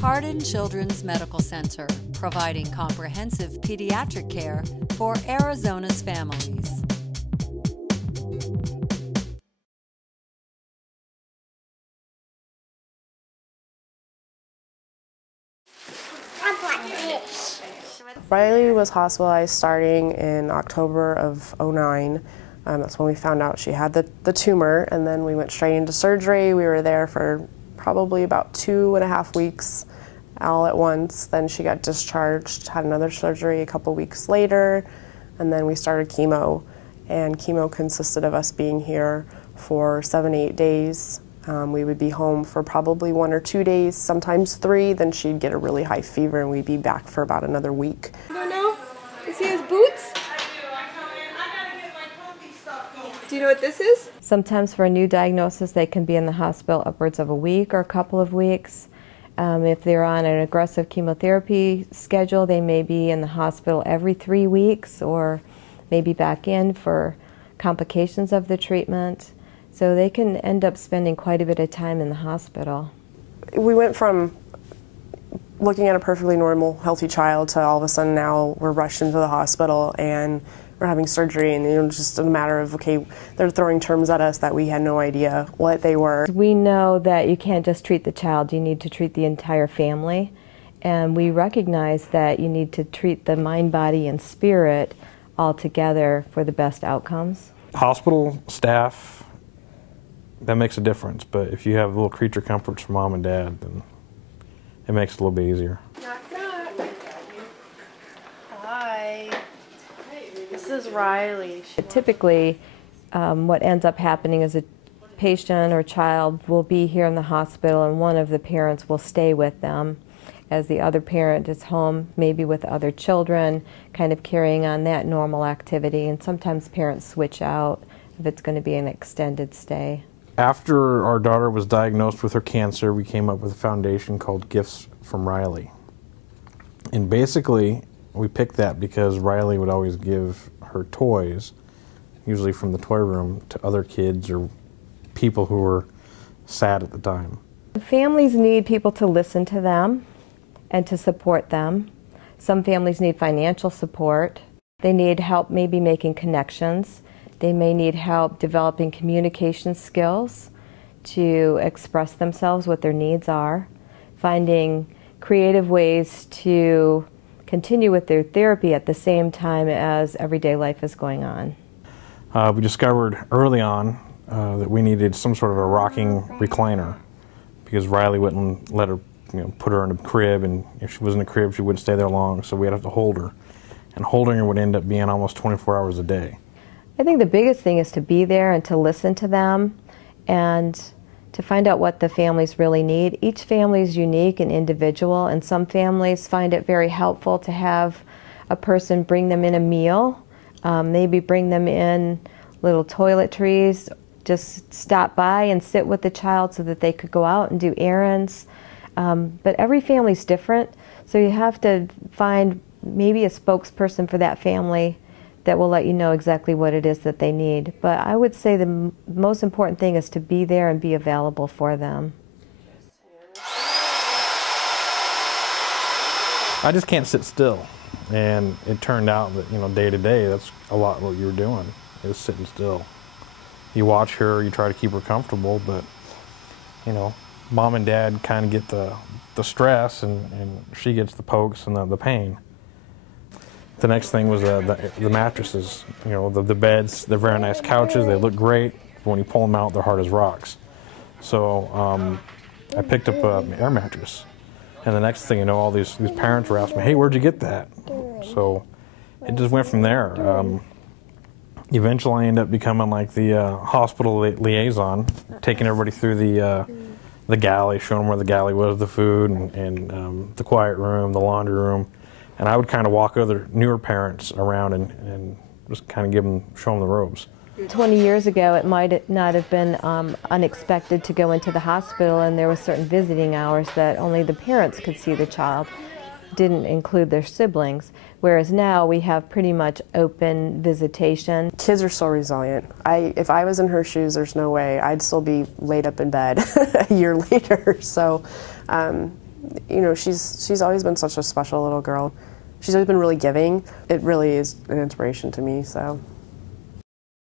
Hardin Children's Medical Center, providing comprehensive pediatric care for Arizona's families. Riley was hospitalized starting in October of '09. That's when we found out she had the tumor, and then we went straight into surgery. We were there for probably about 2.5 weeks all at once. Then she got discharged, had another surgery a couple weeks later, and then we started chemo. And chemo consisted of us being here for 7 to 8 days. We would be home for probably 1 or 2 days, sometimes 3. Then she'd get a really high fever, and we'd be back for about another week. You don't know? Is he his boots? Do you know what this is? Sometimes for a new diagnosis, they can be in the hospital upwards of a week or a couple of weeks. If they're on an aggressive chemotherapy schedule, they may be in the hospital every 3 weeks or maybe back in for complications of the treatment. So they can end up spending quite a bit of time in the hospital. We went from looking at a perfectly normal, healthy child to all of a sudden now we're rushed into the hospital and we're having surgery, and it's just a matter of, okay, they're throwing terms at us that we had no idea what they were. We know that you can't just treat the child, you need to treat the entire family. And we recognize that you need to treat the mind, body, and spirit all together for the best outcomes. Hospital staff, that makes a difference, but if you have little creature comforts for mom and dad, then it makes it a little bit easier. Knock, knock. Hi. This is Riley. Typically, what ends up happening is a patient or child will be here in the hospital and one of the parents will stay with them as the other parent is home, maybe with other children, kind of carrying on that normal activity. And sometimes parents switch out if it's going to be an extended stay. After our daughter was diagnosed with her cancer, we came up with a foundation called Gifts from Riley. And basically, we picked that because Riley would always give her toys, usually from the toy room, to other kids or people who were sad at the time. Families need people to listen to them and to support them. Some families need financial support. They need help maybe making connections. They may need help developing communication skills to express themselves, what their needs are, finding creative ways to continue with their therapy at the same time as everyday life is going on. We discovered early on that we needed some sort of a rocking recliner because Riley wouldn't let her, put her in a crib, and if she was in a crib, she wouldn't stay there long, so we'd have to hold her. And holding her would end up being almost 24 hours a day. I think the biggest thing is to be there and to listen to them and to find out what the families really need. Each family is unique and individual, and some families find it very helpful to have a person bring them in a meal, maybe bring them in little toiletries, just stop by and sit with the child so that they could go out and do errands. But every family's different, so you have to find maybe a spokesperson for that family that will let you know exactly what it is that they need. But I would say the most important thing is to be there and be available for them. I just can't sit still. And it turned out that, day to day, that's a lot what you're doing, is sitting still. You watch her, you try to keep her comfortable, but, mom and dad kind of get the stress, and she gets the pokes and the pain. The next thing was the mattresses. The beds, they're very nice couches, they look great, but when you pull them out, they're hard as rocks. So I picked up an air mattress. And the next thing you know, all these parents were asking me, hey, where'd you get that? So it just went from there. Eventually I ended up becoming like the hospital liaison, taking everybody through the galley, showing them where the galley was, the food, and the quiet room, the laundry room. And I would kind of walk other newer parents around and just kind of show them the ropes. 20 years ago, it might not have been unexpected to go into the hospital, and there were certain visiting hours that only the parents could see the child, didn't include their siblings, whereas now we have pretty much open visitation. Kids are so resilient. If I was in her shoes, there's no way. I'd still be laid up in bed a year later. So you know, she's always been such a special little girl. She's always been really giving. It really is an inspiration to me, so.